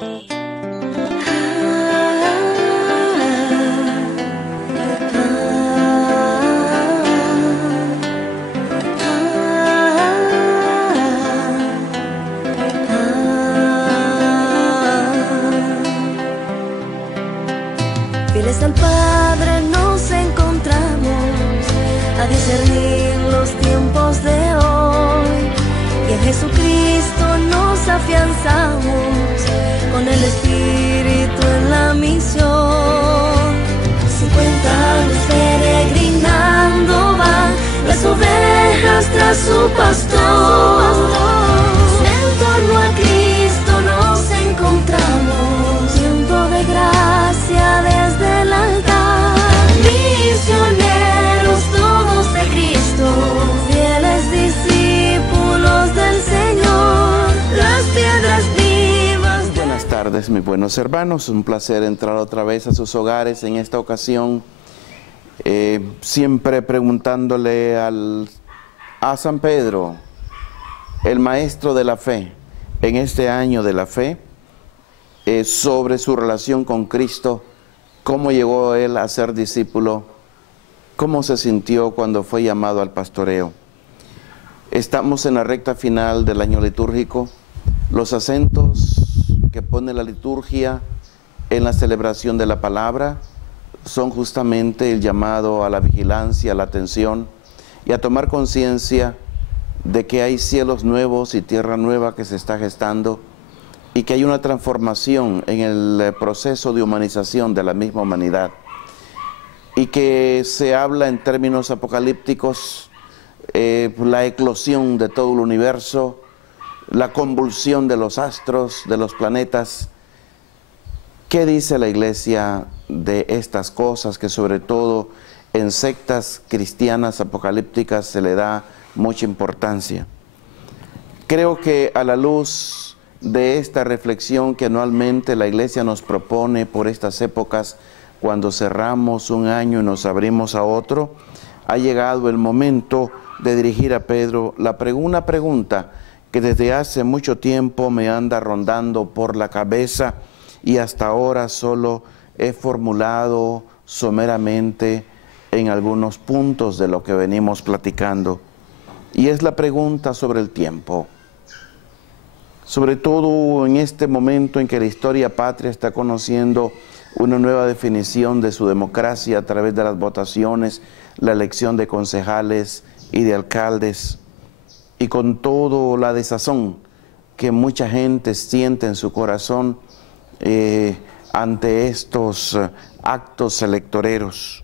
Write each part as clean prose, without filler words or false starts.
Fieles al Padre nos encontramos a discernir los tiempos de hoy, y en Jesucristo nos afianzamos con el Espíritu en la misión. 50 años peregrinando van las ovejas tras su pastor. En torno a Cristo nos encontramos, tiempo de gracia desde el altar. Misioneros todos de Cristo, fieles discípulos del Señor, las piedras vivas. Buenas tardes, mis buenos hermanos, un placer entrar otra vez a sus hogares en esta ocasión, siempre preguntándole a San Pedro, el maestro de la fe, en este año de la fe, sobre su relación con Cristo, cómo llegó él a ser discípulo, cómo se sintió cuando fue llamado al pastoreo. Estamos en la recta final del año litúrgico. Los acentos que pone la liturgia en la celebración de la palabra son justamente el llamado a la vigilancia, a la atención y a tomar conciencia de que hay cielos nuevos y tierra nueva que se está gestando, y que hay una transformación en el proceso de humanización de la misma humanidad, y que se habla en términos apocalípticos, la eclosión de todo el universo, la convulsión de los astros, de los planetas. ¿Qué dice la Iglesia de estas cosas que sobre todo en sectas cristianas apocalípticas se le da mucha importancia? Creo que a la luz de esta reflexión que anualmente la Iglesia nos propone por estas épocas, cuando cerramos un año y nos abrimos a otro, ha llegado el momento de dirigir a Pedro una pregunta que desde hace mucho tiempo me anda rondando por la cabeza y hasta ahora solo he formulado someramente en algunos puntos de lo que venimos platicando. Y es la pregunta sobre el tiempo. Sobre todo en este momento en que la historia patria está conociendo una nueva definición de su democracia a través de las votaciones, la elección de concejales y de alcaldes, y con todo la desazón que mucha gente siente en su corazón ante estos actos electoreros.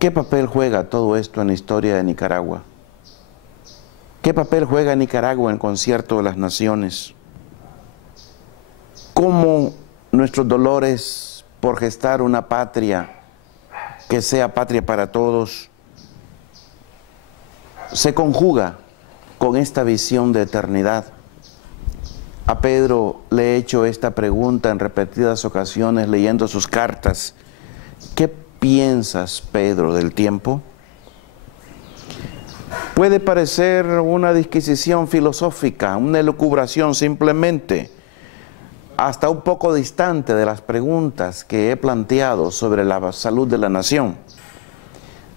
¿Qué papel juega todo esto en la historia de Nicaragua? ¿Qué papel juega Nicaragua en el concierto de las naciones? ¿Cómo nuestros dolores por gestar una patria que sea patria para todos se conjuga con esta visión de eternidad? A Pedro le he hecho esta pregunta en repetidas ocasiones leyendo sus cartas. ¿Qué piensas, Pedro, del tiempo? Puede parecer una disquisición filosófica, una elucubración simplemente, hasta un poco distante de las preguntas que he planteado sobre la salud de la nación.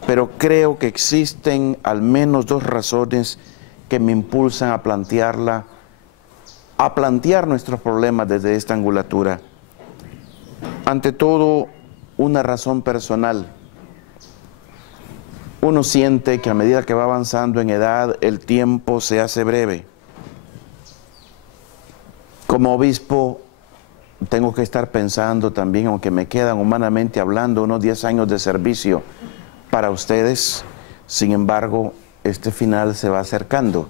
Pero creo que existen al menos dos razones que me impulsan a plantear nuestros problemas desde esta angulatura. Ante todo, una razón personal. Uno siente que a medida que va avanzando en edad, el tiempo se hace breve. Como obispo, tengo que estar pensando también, aunque me quedan humanamente hablando unos 10 años de servicio para ustedes, sin embargo, este final se va acercando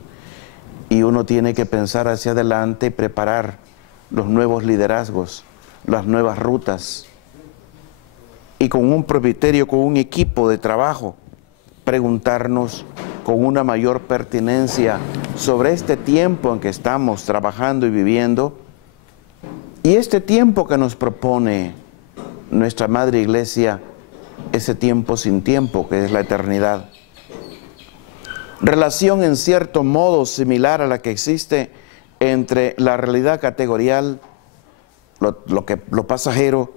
y uno tiene que pensar hacia adelante y preparar los nuevos liderazgos, las nuevas rutas, y con un presbiterio, con un equipo de trabajo, preguntarnos con una mayor pertinencia sobre este tiempo en que estamos trabajando y viviendo, y este tiempo que nos propone nuestra Madre Iglesia, ese tiempo sin tiempo que es la eternidad. Relación en cierto modo similar a la que existe entre la realidad categorial, lo pasajero,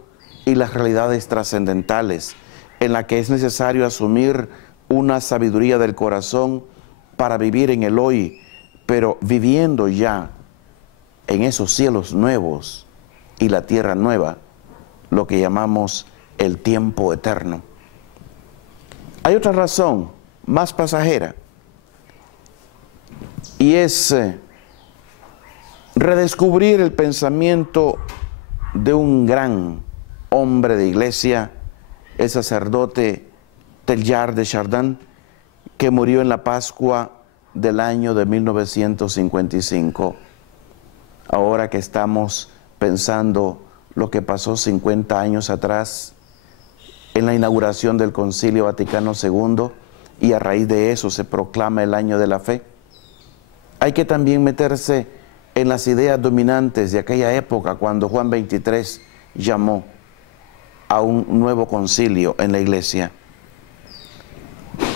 y las realidades trascendentales, en la que es necesario asumir una sabiduría del corazón para vivir en el hoy, pero viviendo ya en esos cielos nuevos y la tierra nueva, lo que llamamos el tiempo eterno. Hay otra razón más pasajera, y es redescubrir el pensamiento de un gran hombre de iglesia, el sacerdote Teilhard de Chardin, que murió en la Pascua del año de 1955. Ahora que estamos pensando lo que pasó 50 años atrás en la inauguración del Concilio Vaticano II, y a raíz de eso se proclama el Año de la Fe, hay que también meterse en las ideas dominantes de aquella época, cuando Juan XXIII llamó a un nuevo concilio en la iglesia.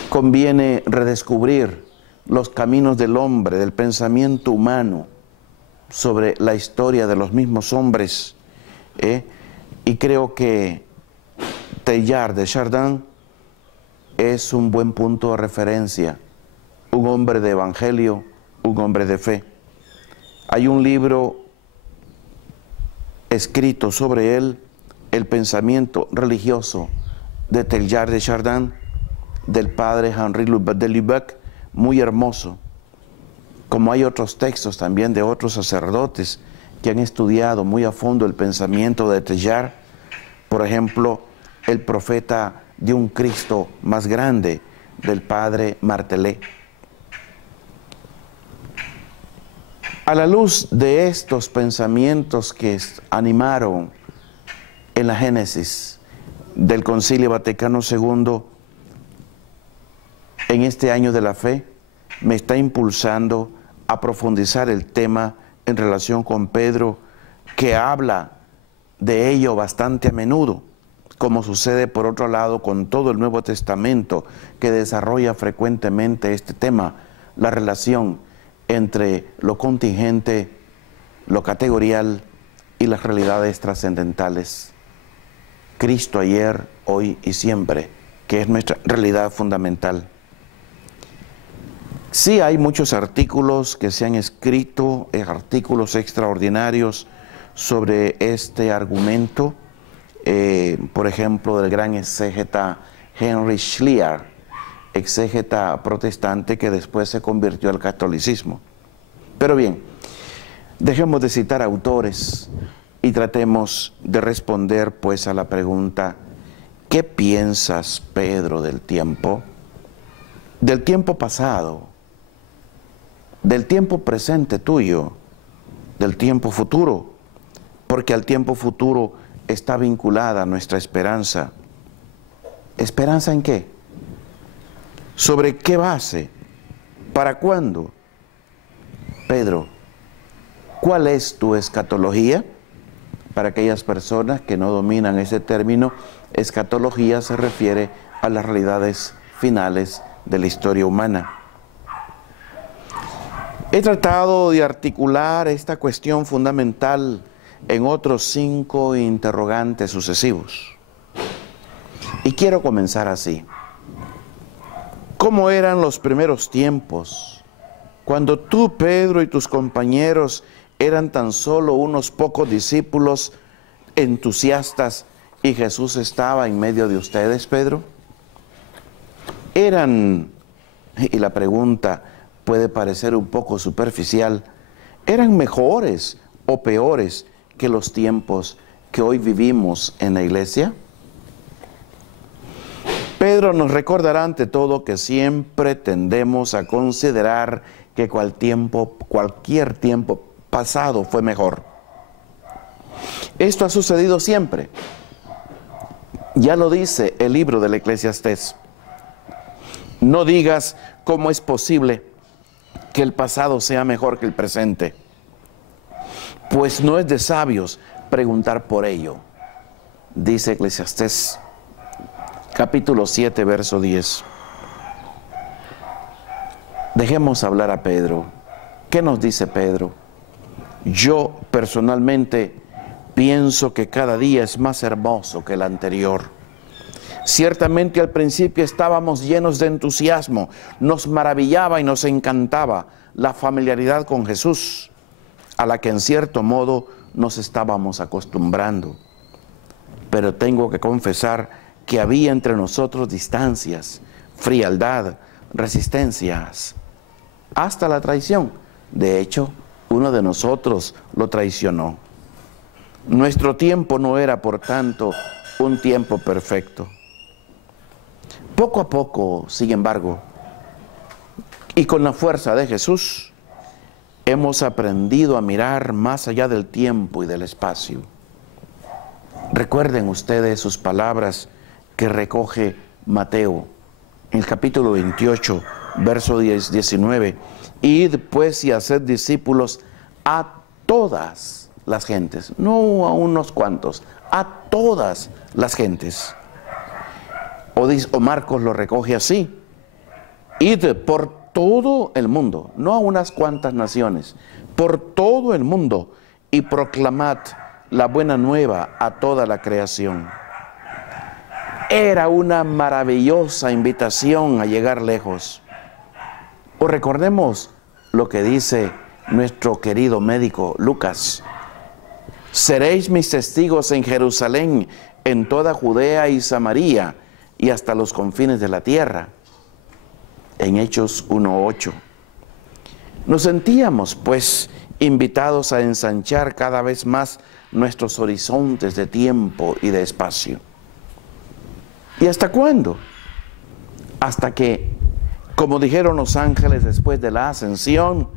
Conviene redescubrir los caminos del hombre, del pensamiento humano, sobre la historia de los mismos hombres, y creo que Teilhard de Chardin es un buen punto de referencia, un hombre de evangelio, un hombre de fe. Hay un libro escrito sobre él, El pensamiento religioso de Teilhard de Chardin, del padre Henri de Lubeck, muy hermoso. Como hay otros textos también de otros sacerdotes que han estudiado muy a fondo el pensamiento de Teilhard, por ejemplo, El profeta de un Cristo más grande, del padre Martelet. A la luz de estos pensamientos que animaron en la génesis del Concilio Vaticano II, en este año de la fe, me está impulsando a profundizar el tema en relación con Pedro, que habla de ello bastante a menudo, como sucede por otro lado con todo el Nuevo Testamento, que desarrolla frecuentemente este tema, la relación entre lo contingente, lo categorial y las realidades trascendentales. Cristo ayer, hoy y siempre, que es nuestra realidad fundamental. Sí hay muchos artículos que se han escrito, artículos extraordinarios sobre este argumento, por ejemplo, del gran exégeta Heinrich Schlier, exégeta protestante que después se convirtió al catolicismo. Pero bien, dejemos de citar autores y tratemos de responder pues a la pregunta: ¿qué piensas, Pedro, del tiempo? Del tiempo pasado, del tiempo presente tuyo, del tiempo futuro, porque al tiempo futuro está vinculada nuestra esperanza. ¿Esperanza en qué? ¿Sobre qué base? ¿Para cuándo? Pedro, ¿cuál es tu escatología? Para aquellas personas que no dominan ese término, escatología se refiere a las realidades finales de la historia humana. He tratado de articular esta cuestión fundamental en otros 5 interrogantes sucesivos. Y quiero comenzar así. ¿Cómo eran los primeros tiempos, cuando tú, Pedro, y tus compañeros eran tan solo unos pocos discípulos entusiastas y Jesús estaba en medio de ustedes, Pedro? ¿Eran, y la pregunta puede parecer un poco superficial, eran mejores o peores que los tiempos que hoy vivimos en la iglesia? Pedro nos recordará ante todo que siempre tendemos a considerar que cualquier tiempo pasado fue mejor. Esto ha sucedido siempre. Ya lo dice el libro del Eclesiastés. No digas cómo es posible que el pasado sea mejor que el presente, pues no es de sabios preguntar por ello, dice Eclesiastés capítulo 7, verso 10. Dejemos hablar a Pedro. ¿Qué nos dice Pedro? Yo personalmente pienso que cada día es más hermoso que el anterior. Ciertamente al principio estábamos llenos de entusiasmo, nos maravillaba y nos encantaba la familiaridad con Jesús, a la que en cierto modo nos estábamos acostumbrando. Pero tengo que confesar que había entre nosotros distancias, frialdad, resistencias, hasta la traición. De hecho, uno de nosotros lo traicionó. Nuestro tiempo no era, por tanto, un tiempo perfecto. Poco a poco, sin embargo, y con la fuerza de Jesús, hemos aprendido a mirar más allá del tiempo y del espacio. Recuerden ustedes sus palabras que recoge Mateo en el capítulo 28, verso 19. Id pues y haced discípulos a todas las gentes, no a unos cuantos, a todas las gentes. O Marcos lo recoge así: id por todo el mundo, no a unas cuantas naciones, por todo el mundo, y proclamad la buena nueva a toda la creación. Era una maravillosa invitación a llegar lejos. O recordemos lo que dice nuestro querido médico Lucas: seréis mis testigos en Jerusalén, en toda Judea y Samaria, y hasta los confines de la tierra. En Hechos 1:8. Nos sentíamos, pues, invitados a ensanchar cada vez más nuestros horizontes de tiempo y de espacio. ¿Y hasta cuándo? Hasta que, como dijeron los ángeles después de la ascensión,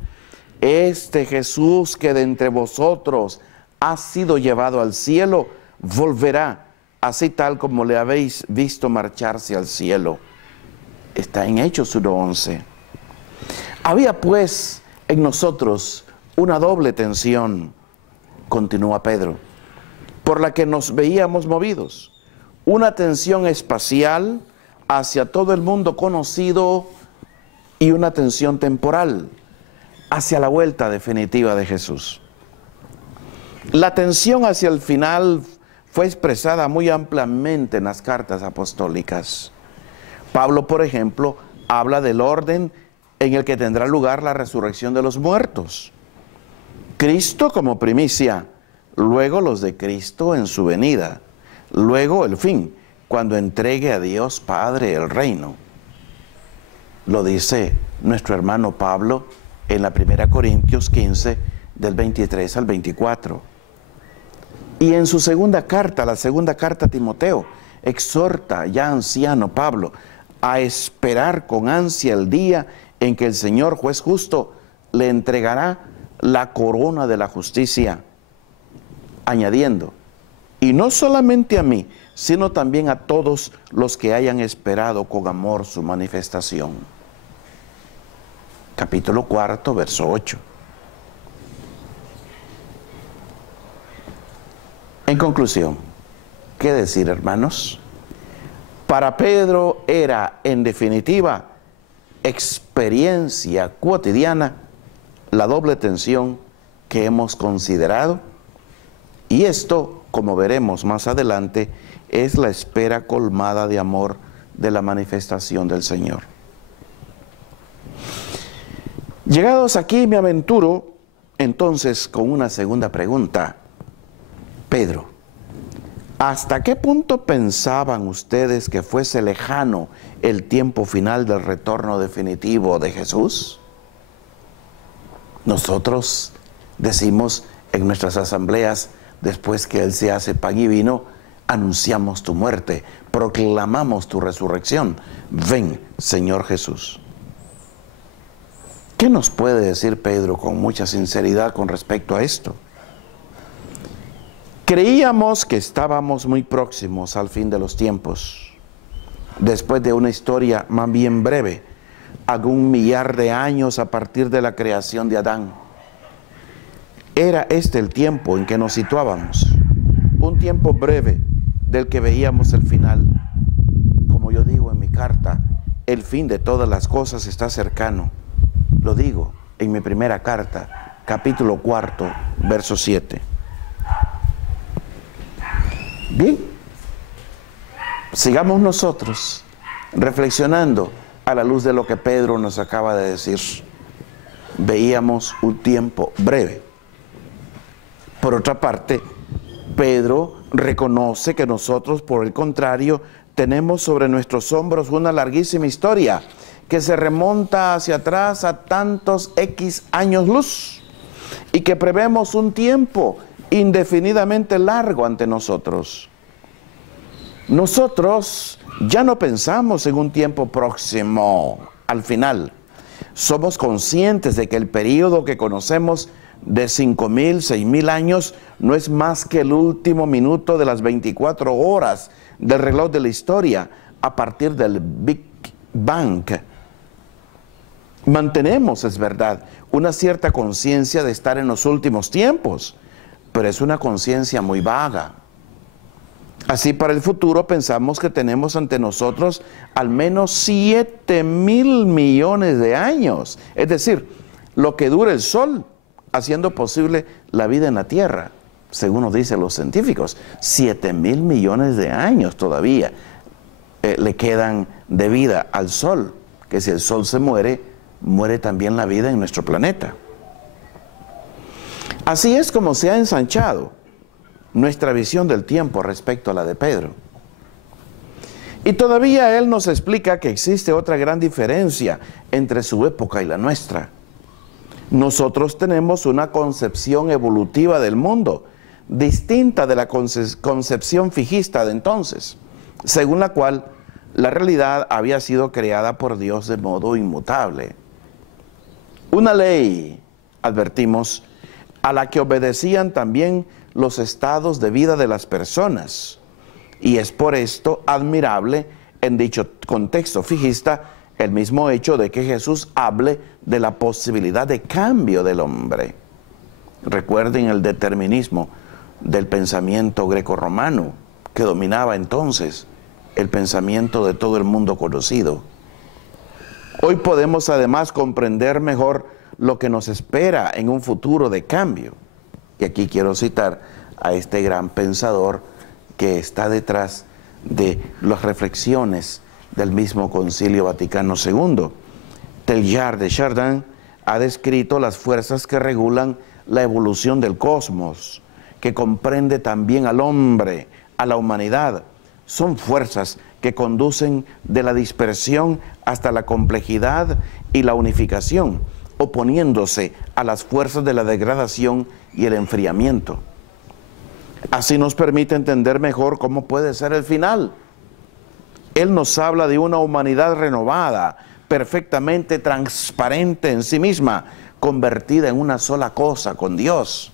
este Jesús que de entre vosotros ha sido llevado al cielo, volverá, así tal como le habéis visto marcharse al cielo. Está en Hechos 1:11. Había pues en nosotros una doble tensión, continúa Pedro, por la que nos veíamos movidos. Una tensión espacial hacia todo el mundo conocido y una tensión temporal hacia la vuelta definitiva de Jesús. La tensión hacia el final fue expresada muy ampliamente en las cartas apostólicas. Pablo, por ejemplo, habla del orden en el que tendrá lugar la resurrección de los muertos. Cristo como primicia, luego los de Cristo en su venida, luego el fin, cuando entregue a Dios Padre el reino. Lo dice nuestro hermano Pablo en la 1 Corintios 15, del 23 al 24. Y en su segunda carta, la segunda carta a Timoteo, exhorta ya anciano Pablo a esperar con ansia el día en que el Señor juez justo le entregará la corona de la justicia, añadiendo: y no solamente a mí, sino también a todos los que hayan esperado con amor su manifestación. Capítulo 4, verso 8. En conclusión, ¿qué decir, hermanos? Para Pedro era, en definitiva, experiencia cotidiana la doble tensión que hemos considerado, y esto, como veremos más adelante, es la espera colmada de amor de la manifestación del Señor. Llegados aquí, me aventuro entonces con una segunda pregunta. Pedro, ¿hasta qué punto pensaban ustedes que fuese lejano el tiempo final del retorno definitivo de Jesús? Nosotros decimos en nuestras asambleas, después que Él se hace pan y vino, anunciamos tu muerte, proclamamos tu resurrección. Ven, Señor Jesús. ¿Qué nos puede decir Pedro con mucha sinceridad con respecto a esto? Creíamos que estábamos muy próximos al fin de los tiempos, después de una historia más bien breve, algún millar de años a partir de la creación de Adán. Era este el tiempo en que nos situábamos, un tiempo breve del que veíamos el final. Como yo digo en mi carta, el fin de todas las cosas está cercano. Lo digo en mi primera carta, capítulo 4, verso 7. Bien, sigamos nosotros reflexionando a la luz de lo que Pedro nos acaba de decir. Veíamos un tiempo breve. Por otra parte, Pedro reconoce que nosotros, por el contrario, tenemos sobre nuestros hombros una larguísima historia que se remonta hacia atrás a tantos X años luz y que prevemos un tiempo indefinidamente largo ante nosotros. Nosotros ya no pensamos en un tiempo próximo al final. Somos conscientes de que el periodo que conocemos de 5.000, 6.000 años no es más que el último minuto de las 24 horas del reloj de la historia a partir del Big Bang. Mantenemos, es verdad, una cierta conciencia de estar en los últimos tiempos, pero es una conciencia muy vaga. Así, para el futuro pensamos que tenemos ante nosotros al menos 7.000 millones de años, es decir, lo que dura el Sol, haciendo posible la vida en la Tierra, según nos dicen los científicos. 7.000 millones de años todavía le quedan de vida al Sol, que si el Sol se muere, muere también la vida en nuestro planeta. Así es como se ha ensanchado nuestra visión del tiempo respecto a la de Pedro. Y todavía él nos explica que existe otra gran diferencia entre su época y la nuestra. Nosotros tenemos una concepción evolutiva del mundo, distinta de la concepción fijista de entonces, según la cual la realidad había sido creada por Dios de modo inmutable. Una ley, advertimos, a la que obedecían también los estados de vida de las personas. Y es por esto admirable en dicho contexto fijista el mismo hecho de que Jesús hable de la posibilidad de cambio del hombre. Recuerden el determinismo del pensamiento grecorromano que dominaba entonces el pensamiento de todo el mundo conocido. Hoy podemos además comprender mejor lo que nos espera en un futuro de cambio. Y aquí quiero citar a este gran pensador que está detrás de las reflexiones del mismo Concilio Vaticano II. Teilhard de Chardin ha descrito las fuerzas que regulan la evolución del cosmos, que comprende también al hombre, a la humanidad. Son fuerzas que conducen de la dispersión hasta la complejidad y la unificación, oponiéndose a las fuerzas de la degradación y el enfriamiento. Así nos permite entender mejor cómo puede ser el final. Él nos habla de una humanidad renovada, perfectamente transparente en sí misma, convertida en una sola cosa con Dios.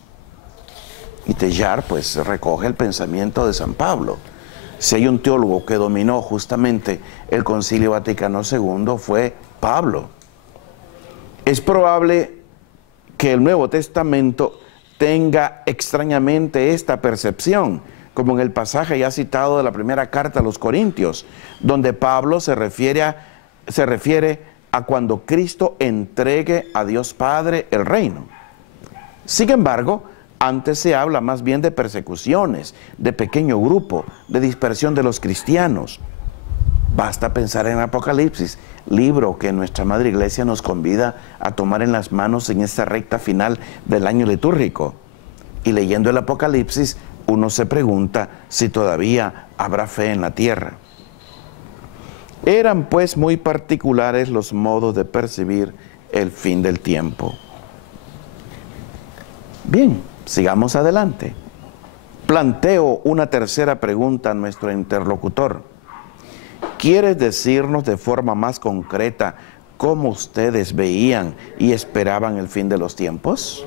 Y Teilhard pues recoge el pensamiento de San Pablo. Si hay un teólogo que dominó justamente el Concilio Vaticano II fue Pablo. Es probable que el Nuevo Testamento tenga extrañamente esta percepción, como en el pasaje ya citado de la primera carta a los Corintios, donde Pablo se refiere a cuando Cristo entregue a Dios Padre el reino. Sin embargo, antes se habla más bien de persecuciones, de pequeño grupo, de dispersión de los cristianos. Basta pensar en Apocalipsis, libro que nuestra Madre Iglesia nos convida a tomar en las manos en esta recta final del año litúrgico. Y leyendo el Apocalipsis, uno se pregunta si todavía habrá fe en la tierra. Eran pues muy particulares los modos de percibir el fin del tiempo. Bien, sigamos adelante. Planteo una tercera pregunta a nuestro interlocutor. ¿Quieres decirnos de forma más concreta cómo ustedes veían y esperaban el fin de los tiempos?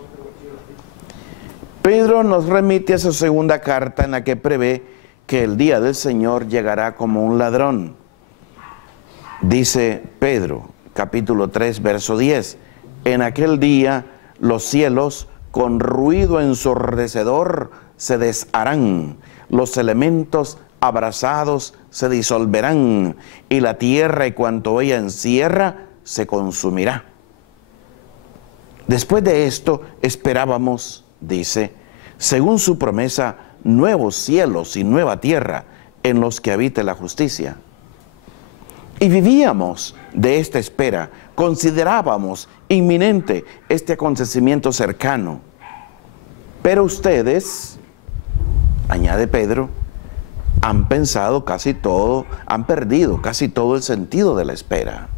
Pedro nos remite a su segunda carta en la que prevé que el día del Señor llegará como un ladrón. Dice Pedro, capítulo 3, verso 10, en aquel día los cielos con ruido ensordecedor se desharán, los elementos abrasados se disolverán, y la tierra y cuanto ella encierra se consumirá. Después de esto esperábamos, dice, según su promesa, nuevos cielos y nueva tierra en los que habite la justicia. Y vivíamos de esta espera, considerábamos inminente este acontecimiento cercano. Pero ustedes, añade Pedro, han perdido casi todo el sentido de la espera.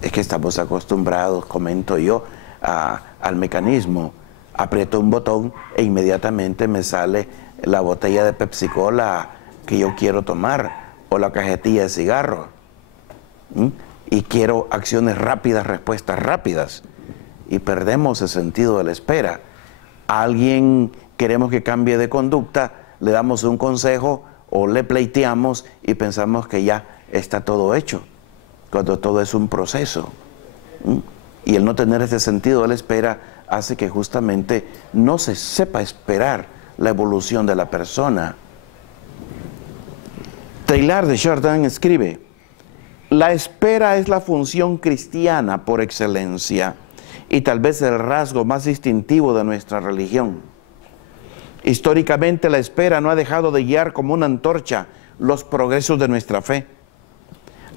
Es que estamos acostumbrados, comento yo, al mecanismo. Aprieto un botón e inmediatamente me sale la botella de Pepsi-Cola que yo quiero tomar o la cajetilla de cigarro. Y quiero acciones rápidas, respuestas rápidas. Y perdemos el sentido de la espera. A alguien queremos que cambie de conducta, le damos un consejo o le pleiteamos y pensamos que ya está todo hecho, cuando todo es un proceso. Y el no tener ese sentido de la espera hace que justamente no se sepa esperar la evolución de la persona. Teilhard de Chardin escribe: la espera es la función cristiana por excelencia y tal vez el rasgo más distintivo de nuestra religión. Históricamente la espera no ha dejado de guiar como una antorcha los progresos de nuestra fe.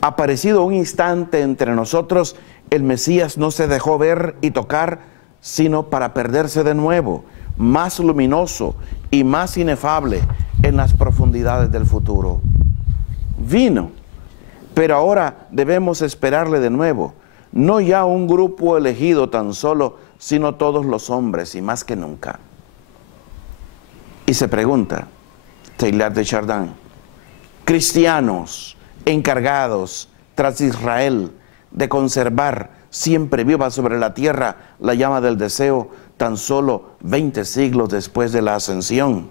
Aparecido un instante entre nosotros, el Mesías no se dejó ver y tocar, sino para perderse de nuevo, más luminoso y más inefable en las profundidades del futuro. Vino, pero ahora debemos esperarle de nuevo, no ya un grupo elegido tan solo, sino todos los hombres y más que nunca. Y se pregunta, Teilhard de Chardin, cristianos encargados tras Israel de conservar siempre viva sobre la tierra la llama del deseo tan solo 20 siglos después de la ascensión.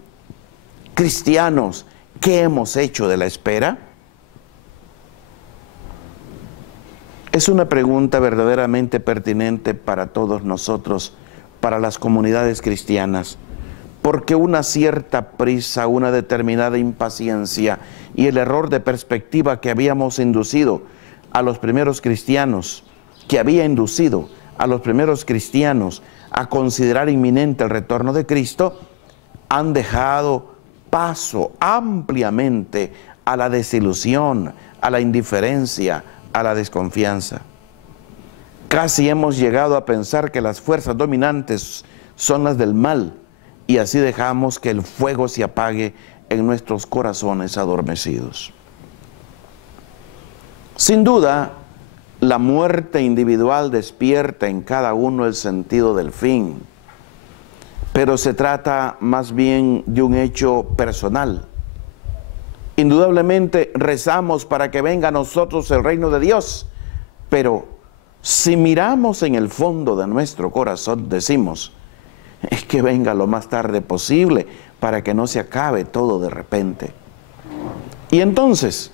Cristianos, ¿qué hemos hecho de la espera? Es una pregunta verdaderamente pertinente para todos nosotros, para las comunidades cristianas, porque una cierta prisa, una determinada impaciencia y el error de perspectiva que habíamos inducido a los primeros cristianos, a considerar inminente el retorno de Cristo, han dejado paso ampliamente a la desilusión, a la indiferencia, a la desconfianza. Casi hemos llegado a pensar que las fuerzas dominantes son las del mal y así dejamos que el fuego se apague en nuestros corazones adormecidos. Sin duda, la muerte individual despierta en cada uno el sentido del fin, pero se trata más bien de un hecho personal. Indudablemente rezamos para que venga a nosotros el reino de Dios, pero si miramos en el fondo de nuestro corazón decimos, es que venga lo más tarde posible para que no se acabe todo de repente. Y entonces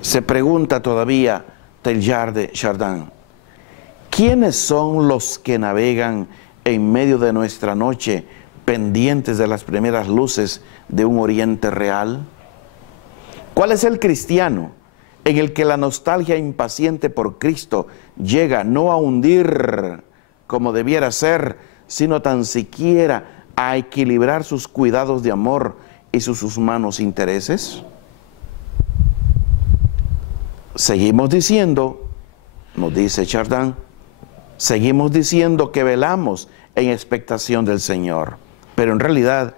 se pregunta todavía Teilhard de Chardin, ¿quiénes son los que navegan en medio de nuestra noche pendientes de las primeras luces de un oriente real? ¿Cuál es el cristiano en el que la nostalgia impaciente por Cristo llega no a hundir como debiera ser, sino tan siquiera a equilibrar sus cuidados de amor y sus humanos intereses? Seguimos diciendo, nos dice Chardin, seguimos diciendo que velamos en expectación del Señor, pero en realidad,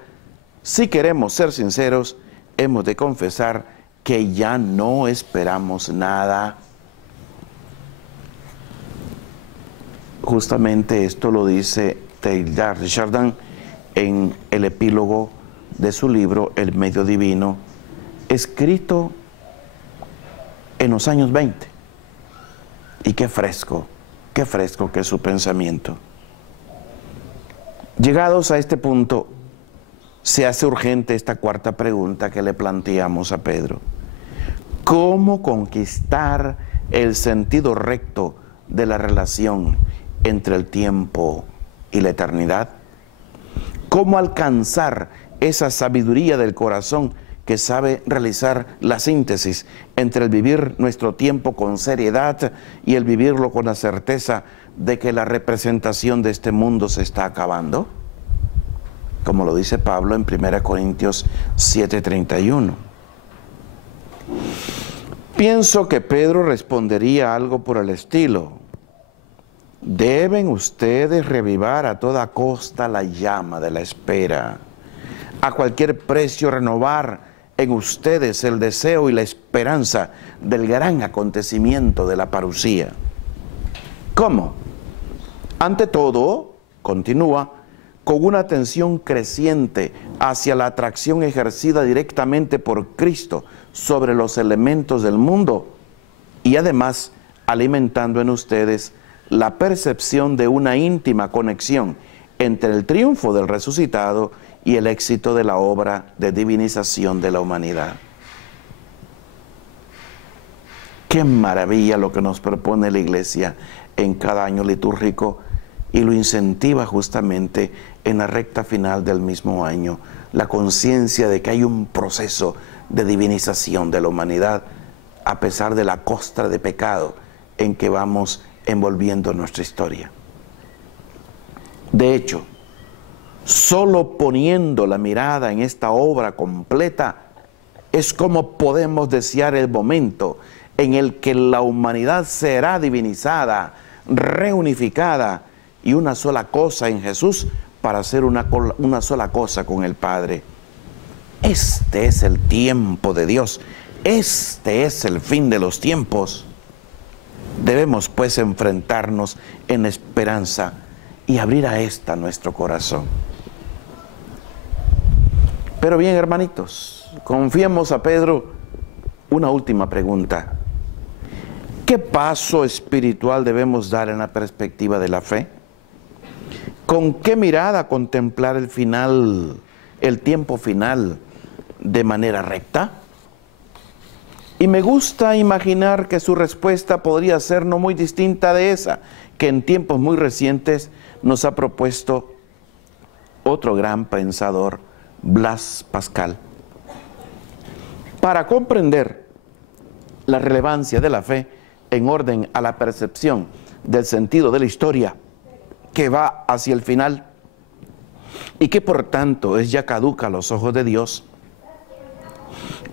si queremos ser sinceros, hemos de confesar que ya no esperamos nada. Justamente esto lo dice Teilhard de Chardin en el epílogo de su libro El Medio Divino, escrito en los años 20. Y qué fresco que es su pensamiento. Llegados a este punto, se hace urgente esta cuarta pregunta que le planteamos a Pedro. ¿Cómo conquistar el sentido recto de la relación entre el tiempo y la eternidad? ¿Cómo alcanzar esa sabiduría del corazón que sabe realizar la síntesis entre el vivir nuestro tiempo con seriedad y el vivirlo con la certeza de que la representación de este mundo se está acabando? Como lo dice Pablo en 1 Corintios 7:31. Pienso que Pedro respondería algo por el estilo: deben ustedes revivar a toda costa la llama de la espera, a cualquier precio renovar en ustedes el deseo y la esperanza del gran acontecimiento de la parusía. ¿Cómo? Ante todo, continúa, con una atención creciente hacia la atracción ejercida directamente por Cristo sobre los elementos del mundo, y además alimentando en ustedes la percepción de una íntima conexión entre el triunfo del resucitado y el éxito de la obra de divinización de la humanidad. Qué maravilla lo que nos propone la Iglesia en cada año litúrgico, y lo incentiva justamente en la recta final del mismo año, la conciencia de que hay un proceso de divinización de la humanidad, a pesar de la costra de pecado en que vamos envolviendo nuestra historia. De hecho, solo poniendo la mirada en esta obra completa es como podemos desear el momento en el que la humanidad será divinizada, reunificada y una sola cosa en Jesús para ser una sola cosa con el Padre. Este es el tiempo de Dios, este es el fin de los tiempos. Debemos pues enfrentarnos en esperanza y abrir a esta nuestro corazón. Pero bien, hermanitos, confiemos a Pedro una última pregunta. ¿Qué paso espiritual debemos dar en la perspectiva de la fe? ¿Con qué mirada contemplar el final, el tiempo final, de manera recta? Y me gusta imaginar que su respuesta podría ser no muy distinta de esa que en tiempos muy recientes nos ha propuesto otro gran pensador, Blaise Pascal. Para comprender la relevancia de la fe en orden a la percepción del sentido de la historia que va hacia el final y que por tanto es ya caduca a los ojos de Dios,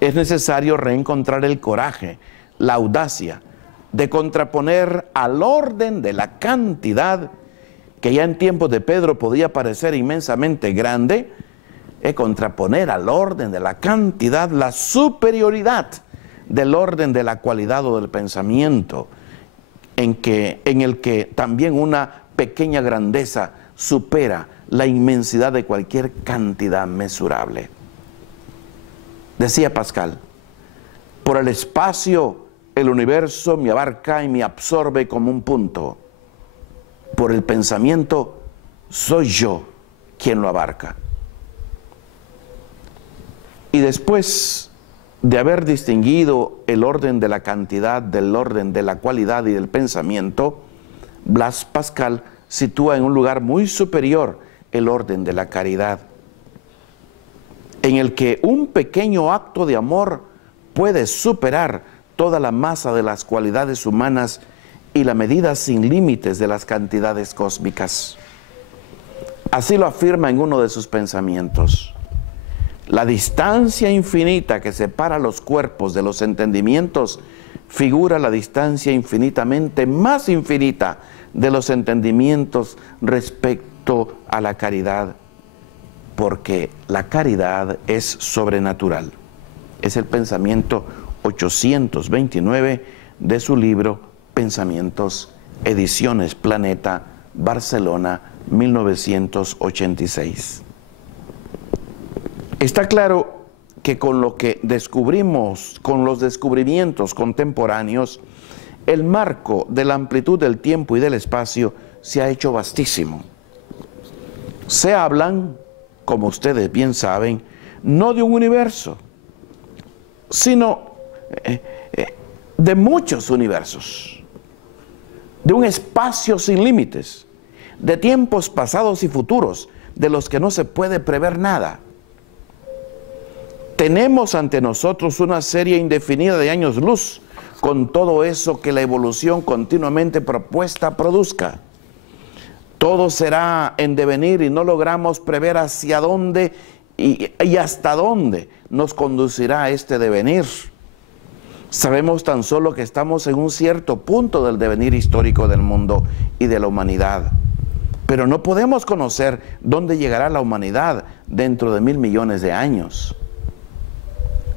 es necesario reencontrar el coraje, la audacia de contraponer al orden de la cantidad, que ya en tiempos de Pedro podía parecer inmensamente grande, contraponer al orden de la cantidad la superioridad del orden de la cualidad o del pensamiento, en el que también una pequeña grandeza supera la inmensidad de cualquier cantidad mesurable. Decía Pascal: por el espacio el universo me abarca y me absorbe como un punto. Por el pensamiento soy yo quien lo abarca. Y después de haber distinguido el orden de la cantidad del orden de la cualidad y del pensamiento, Blaise Pascal sitúa en un lugar muy superior el orden de la caridad, en el que un pequeño acto de amor puede superar toda la masa de las cualidades humanas y la medida sin límites de las cantidades cósmicas. Así lo afirma en uno de sus pensamientos: la distancia infinita que separa los cuerpos de los entendimientos figura la distancia infinitamente más infinita de los entendimientos respecto a la caridad, porque la caridad es sobrenatural. Es el pensamiento 829 de su libro Pensamientos, Ediciones Planeta, Barcelona, 1986. Está claro que con lo que descubrimos, con los descubrimientos contemporáneos, el marco de la amplitud del tiempo y del espacio se ha hecho vastísimo. Se hablan, como ustedes bien saben, no de un universo, sino de muchos universos, de un espacio sin límites, de tiempos pasados y futuros, de los que no se puede prever nada. Tenemos ante nosotros una serie indefinida de años luz, con todo eso que la evolución continuamente propuesta produzca. Todo será en devenir y no logramos prever hacia dónde y hasta dónde nos conducirá este devenir. Sabemos tan solo que estamos en un cierto punto del devenir histórico del mundo y de la humanidad. Pero no podemos conocer dónde llegará la humanidad dentro de 1.000 millones de años.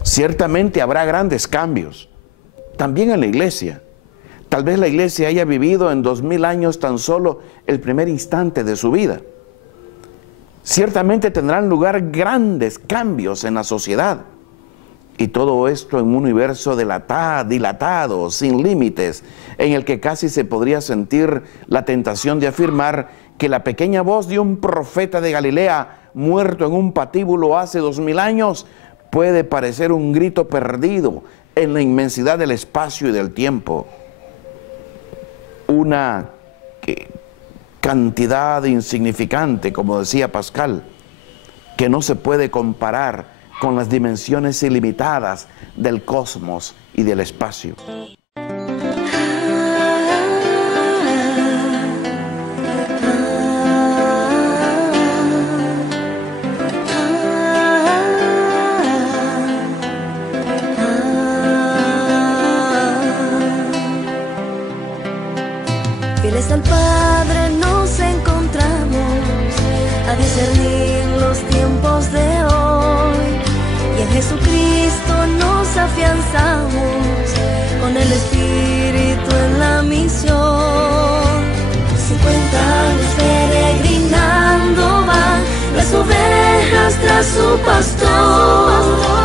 Ciertamente habrá grandes cambios, también en la iglesia. Tal vez la iglesia haya vivido en 2000 años tan solo el primer instante de su vida. Ciertamente tendrán lugar grandes cambios en la sociedad. Y todo esto en un universo dilatado, sin límites, en el que casi se podría sentir la tentación de afirmar que la pequeña voz de un profeta de Galilea muerto en un patíbulo hace 2000 años puede parecer un grito perdido en la inmensidad del espacio y del tiempo. Una cantidad insignificante, como decía Pascal, que no se puede comparar con las dimensiones ilimitadas del cosmos y del espacio. Fieles al Padre nos encontramos a discernir los tiempos de hoy, y en Jesucristo nos afianzamos con el Espíritu en la misión. 50 años peregrinando van las ovejas tras su pastor.